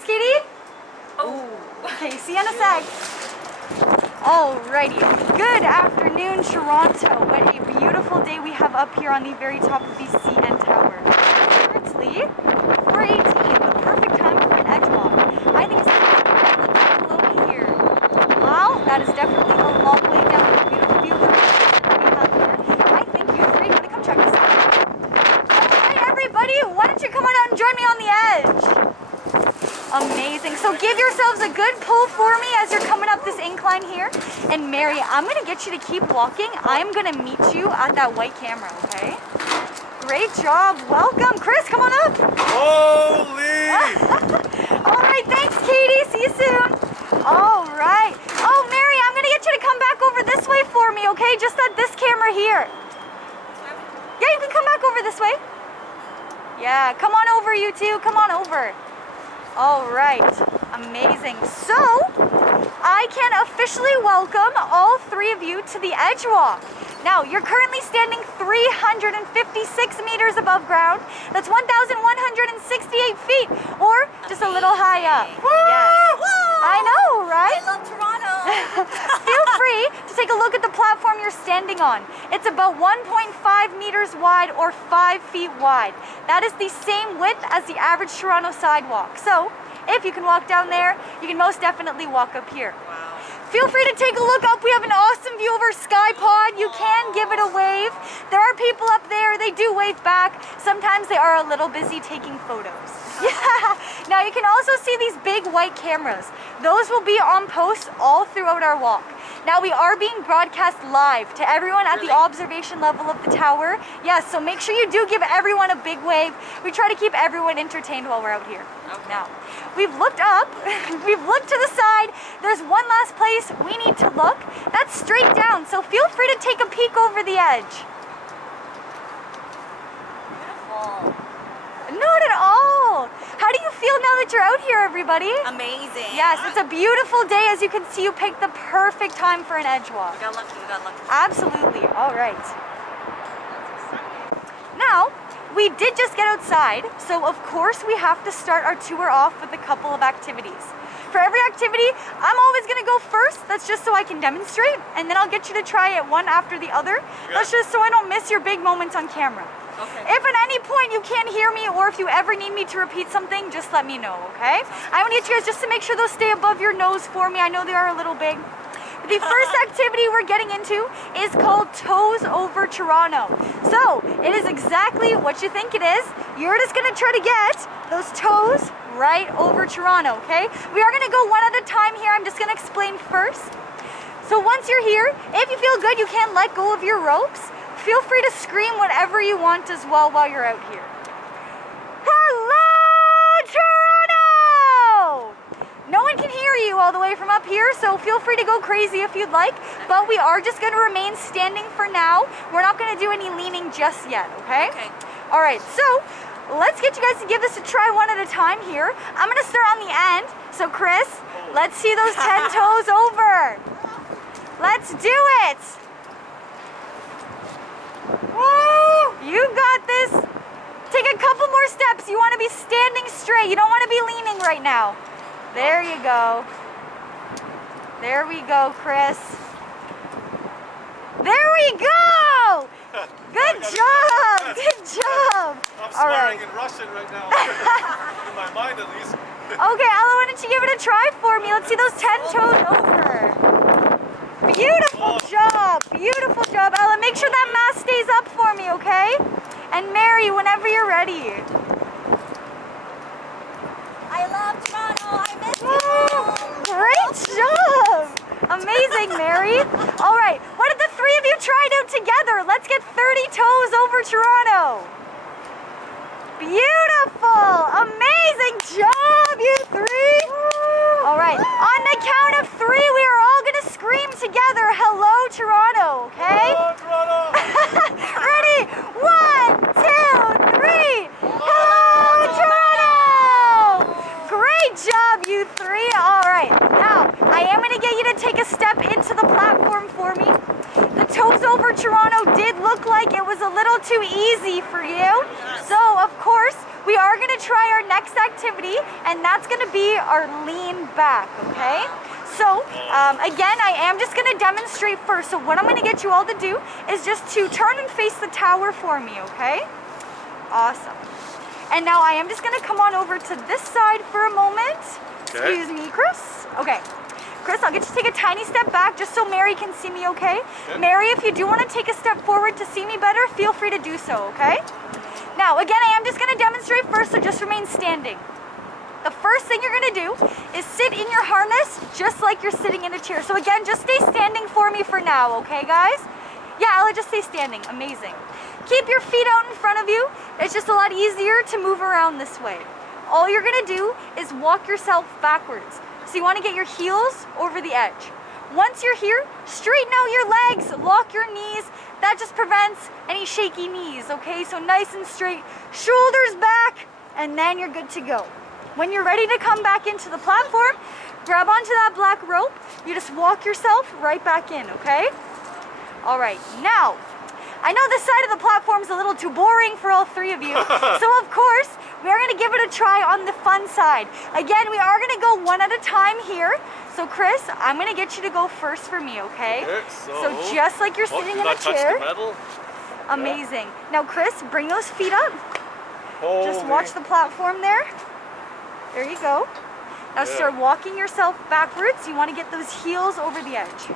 Thanks, Katie. Oh. Okay, see you in a sec. Alrighty. Good afternoon, Toronto. What a beautiful day we have up here on the very top of the CN Tower. Currently, 4:18, the perfect time for an edge walk. I think it's below me here. Wow, that is definitely a long way down the beautiful view that we have here. I think you three gotta come check this out. Alright, everybody, why don't you come on out and join me on the edge? Amazing. So give yourselves a good pull for me as you're coming up this incline here. And Mary, I'm going to get you to keep walking. I'm going to meet you at that white camera, okay? Great job. Welcome. Chris, come on up. Holy! All right. Thanks, Katie. See you soon. All right. Oh, Mary, I'm going to get you to come back over this way for me, okay? Just at this camera here. Yeah, you can come back over this way. Yeah, come on over, you two. Come on over. All right, amazing. So, I can officially welcome all three of you to the Edgewalk. Now, you're currently standing 356 meters above ground. That's 1,168 feet, or just a little high up. Yes. I know, right? I love Toronto. Feel free to take a look at the platform you're standing on. It's about 1.5 meters wide or 5 feet wide. That is the same width as the average Toronto sidewalk. So, if you can walk down there, you can most definitely walk up here. Wow. Feel free to take a look up. We have an awesome view over Sky Pod. You can give it a wave. There are people up there. They do wave back. Sometimes they are a little busy taking photos. Yeah. Now you can also see these big white cameras. Those will be on post all throughout our walk. Now we are being broadcast live to everyone at the observation level of the tower. Yes, so make sure you do give everyone a big wave. We try to keep everyone entertained while we're out here. Okay. Now, we've looked up, we've looked to the side. There's one last place we need to look. That's straight down, so feel free to take a peek over the edge. Beautiful. Not at all. How do you feel now that you're out here, everybody? Amazing. Yes, it's a beautiful day. As you can see, you picked the perfect time for an edge walk. We got lucky, we got lucky. Absolutely. All right. Now, we did just get outside, so of course we have to start our tour off with a couple of activities. For every activity, I'm always going to go first. That's just so I can demonstrate, and then I'll get you to try it one after the other. Okay. That's just so I don't miss your big moments on camera. Okay. If at any point you can't hear me, or if you ever need me to repeat something, just let me know, okay? I want to get you guys just to make sure those stay above your nose for me. I know they are a little big. The first activity we're getting into is called Toes Over Toronto. So, it is exactly what you think it is. You're just going to try to get those toes right over Toronto, okay? We are going to go one at a time here. I'm just going to explain first. So once you're here, if you feel good, you can't let go of your ropes. Feel free to scream whatever you want as well while you're out here. Hello, Toronto! No one can hear you all the way from up here, so feel free to go crazy if you'd like, but we are just going to remain standing for now. We're not going to do any leaning just yet, okay? Okay. All right, so let's get you guys to give this a try one at a time here. I'm going to start on the end. So Chris, let's see those 10 toes over. Let's do it. Woo! You got this. Take a couple more steps. You want to be standing straight. You don't want to be leaning right now. There you go. There we go, Chris. There we go! Good job! Good job! I'm All right. swearing in Russian right now. In my mind, at least. Okay, Ella, why don't you give it a try for me? Let's see those 10 toes over. Beautiful job! Beautiful job, Ella. Make sure that mask stays up for me, okay? And Mary, whenever you're ready. I love Toronto. I miss you. Great job! Amazing, Mary. All right, what did the three of you try it out together? Let's get 30 toes over Toronto. Beautiful! Amazing job, you three! All right, on the count of 3, we are all going to scream together, hello, Toronto, okay? Hello, Toronto! Ready? 1, 2, 3. Hello, Toronto! Great job, you three. All right, now I am going to get you to take a step into the platform for me. The toes over Toronto did look like it was a little too easy for you. So, of course, we we are gonna try our next activity, and that's gonna be our lean back, okay? So, again, I am just gonna demonstrate first. So what I'm gonna get you all to do is just to turn and face the tower for me, okay? Awesome. And now I am just gonna come on over to this side for a moment. Okay. Excuse me, Chris. Okay. Chris, I'll get you to take a tiny step back just so Mary can see me, okay? Mary, if you do want to take a step forward to see me better, feel free to do so, okay? Now, again, I am just going to demonstrate first, so just remain standing. The first thing you're going to do is sit in your harness just like you're sitting in a chair. So again, just stay standing for me for now, okay, guys? Yeah, I'll just stay standing. Amazing. Keep your feet out in front of you. It's just a lot easier to move around this way. All you're going to do is walk yourself backwards. So you want to get your heels over the edge. Once you're here, straighten out your legs, lock your knees. That just prevents any shaky knees, okay? So nice and straight, shoulders back, and then you're good to go. When you're ready to come back into the platform, grab onto that black rope. You just walk yourself right back in, okay? All right, now, I know this side of the platform is a little too boring for all three of you. So of course, we are gonna give it a try on the fun side. Again, we are gonna go one at a time here. So Chris, I'm gonna get you to go first for me, okay? So just like you're sitting in a chair. Touch the metal? Amazing. Now Chris, bring those feet up. Just Holy. watch the platform there. There you go. Now start walking yourself backwards. You wanna get those heels over the edge.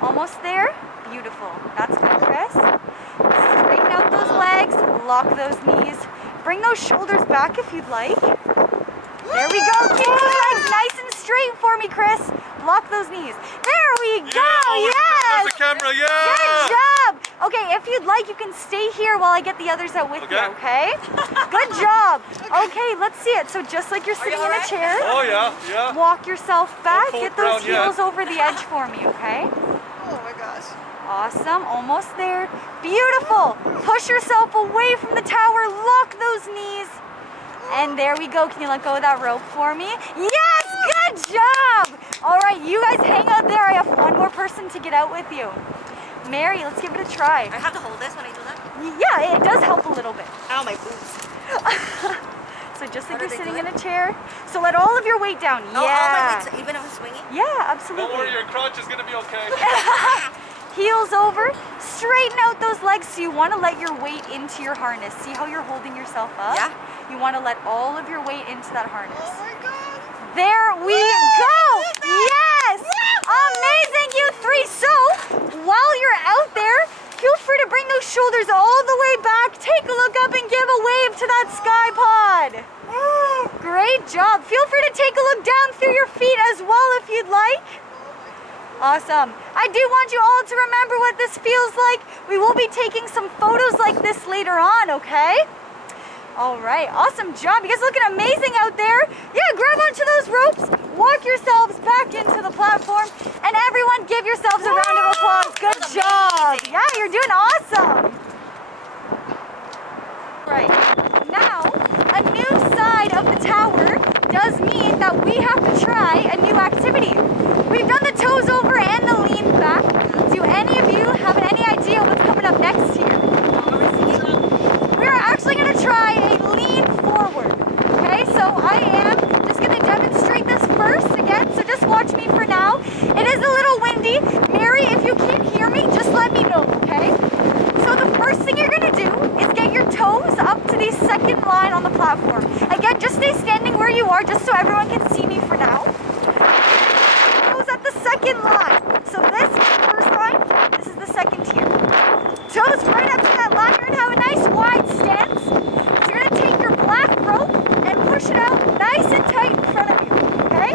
Almost there. Beautiful. That's good, Chris. Straighten out those legs, lock those knees. Bring those shoulders back if you'd like. There we go. Keep those legs nice and straight for me, Chris. Lock those knees. There we go. Yes. There's the camera. Yeah. Good job. Okay, if you'd like, you can stay here while I get the others out with you, okay? Good job. Okay, let's see it. So just like you're sitting in a chair, Oh yeah, yeah. walk yourself back. Don't Get fold those down yet. heels over the edge for me, okay? Oh my gosh. Awesome, almost there. Beautiful. Push yourself away from the tower, lock those knees. And there we go. Can you let go of that rope for me? Yes, good job. All right, you guys hang out there. I have one more person to get out with you. Mary, let's give it a try. I have to hold this when I do that? Yeah, it does help a little bit. Ow, my boots. So just How like do you're they sitting do in it? a chair. So let all of your weight down. Oh, all my Yeah. weights, even if I'm swinging? Yeah, absolutely. Don't worry, your crotch is gonna be okay. Heels over, straighten out those legs. So you want to let your weight into your harness. See how you're holding yourself up? Yeah. You want to let all of your weight into that harness. Oh my god. There we go! Yes! Amazing, you three. So, while you're out there, feel free to bring those shoulders all the way back. Take a look up and give a wave to that sky pod. Great job. Feel free to take a look down through your feet as well if you'd like. Awesome. I do want you all to remember what this feels like. We will be taking some photos like this later on, okay? All right, awesome job. You guys looking amazing out there. Yeah, grab onto those ropes, walk yourselves back into the platform, and everyone give yourselves a round of applause. Good job. Yeah, you're doing awesome. Right, now, a new side of the tower does mean that we have to try a new activity. We've done the toes over and the lean back. Do any of you have any idea what's coming up next here? We're actually going to try a lean forward. Okay, so I am just going to demonstrate this first again, so just watch me for now. It is a little windy. Mary, if you can't hear me, just let me know, okay? So the first thing you're going to do is get your toes up to the second line on the platform. Again, just stay standing where you are just so everyone can see me for now. Toes at the second line. So this is the first line, this is the second tier. Toes right up to that line. You're going to have a nice wide stance. So you're going to take your black rope and push it out nice and tight in front of you, okay?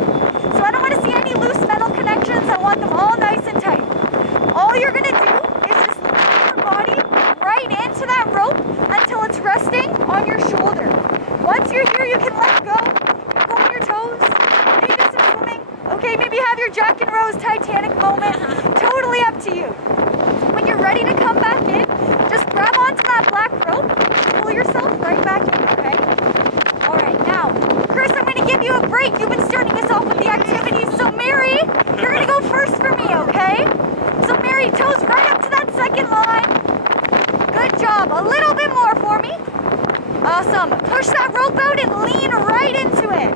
So I don't want to see any loose metal connections. I want them all nice and tight. All you're going to do is just lean your body right into that rope until it's resting on your shoulder. Once you're here, you can let go. Go on your toes. Maybe do some swimming. Okay, maybe have your Jack and Rose Titanic moment. Totally up to you. When you're ready to come back in, just grab onto that black rope, pull yourself right back in, okay? All right, now, Chris, I'm going to give you a break. You've been starting us off with the activities. So Mary, you're going to go first for me, okay? So Mary, toes right up to that second line. Good job. A little bit more for me. Awesome. Push that rope out and lean right into it.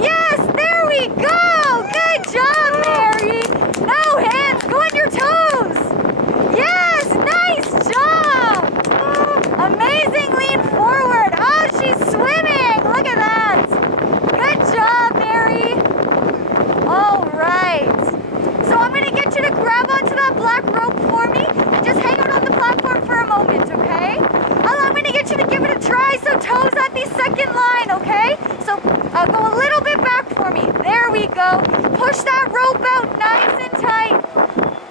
Yes, there we go. Good job, Mary. No hands, go on your toes. Yes, nice job. Amazing lean forward. Oh, she's swimming. Look at that. Good job, Mary. All right. So I'm going to get you to grab onto that black rope for me and just hang out on the platform for a moment, okay? I'm going to get you to give it a try, so toes at the second line, okay? So go a little bit back for me. There we go. Push that rope out nice and tight.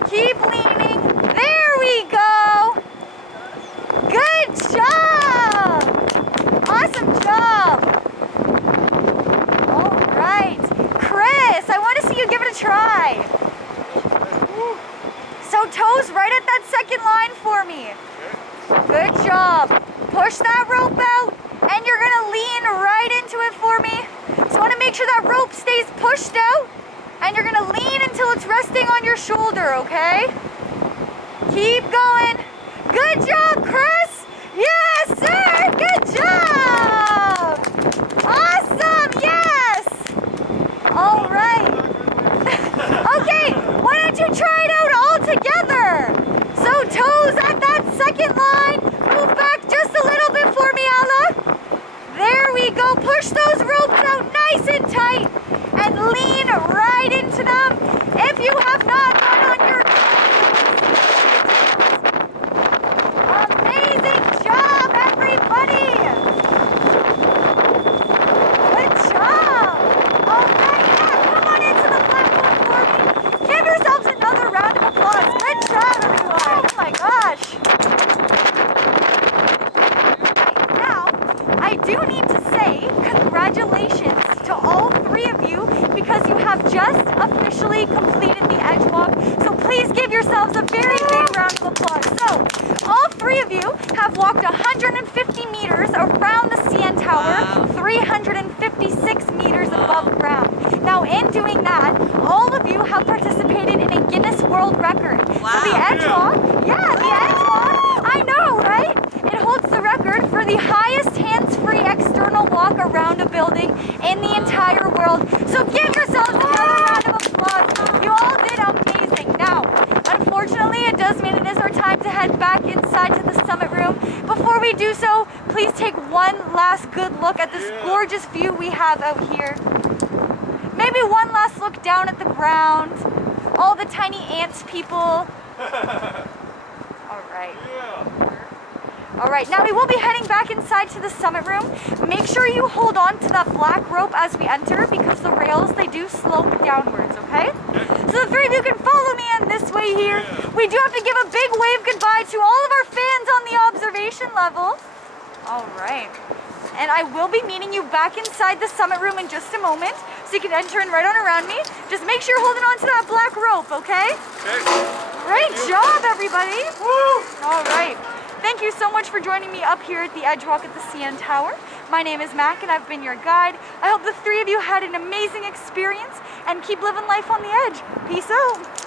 Keep leaning. There we go. Good job. Awesome job. All right. Chris, I want to see you give it a try. So toes right at that second line for me. Good job. Push that rope out and you're gonna lean right into it for me. So I wanna make sure that rope stays pushed out and you're gonna lean until it's resting on your shoulder, okay? Keep going. Good job, Chris. Yes, sir, good job. Awesome, yes. All right. Okay, why don't you try it out all together? So toes at that second line. Move back just a little bit for me, Ala. There we go. Push those ropes out nice and tight and lean right into them. If you have not gone on your amazing job, everybody. Good job. All right, yeah, come on into the platform for me. Give yourselves another round of applause. Good job, everyone. Oh my gosh. I do need to say congratulations to all three of you because you have just officially completed the Edgewalk. So please give yourselves a very big round of applause. So all three of you have walked 150 meters around the CN Tower, 356 meters above ground. Now in doing that, all of you have participated in a Guinness World Record. Wow. So the Edgewalk, the Edgewalk, I know, right? It holds the record for the highest hands-free external walk around a building in the entire world. So give yourselves another round of applause. You all did amazing. Now, unfortunately, it does mean it is our time to head back inside to the summit room. Before we do so, please take one last good look at this gorgeous view we have out here. Maybe one last look down at the ground. All the tiny ants people. All right. All right, now we will be heading back inside to the summit room. Make sure you hold on to that black rope as we enter because the rails, they do slope downwards, okay? So the three of you can follow me in this way here. We do have to give a big wave goodbye to all of our fans on the observation level. All right. And I will be meeting you back inside the summit room in just a moment, so you can enter in right on around me. Just make sure you're holding on to that black rope, okay? Okay. Great job, everybody. Woo! All right. Thank you so much for joining me up here at the Edgewalk at the CN Tower. My name is Mac and I've been your guide. I hope the three of you had an amazing experience and keep living life on the edge. Peace out.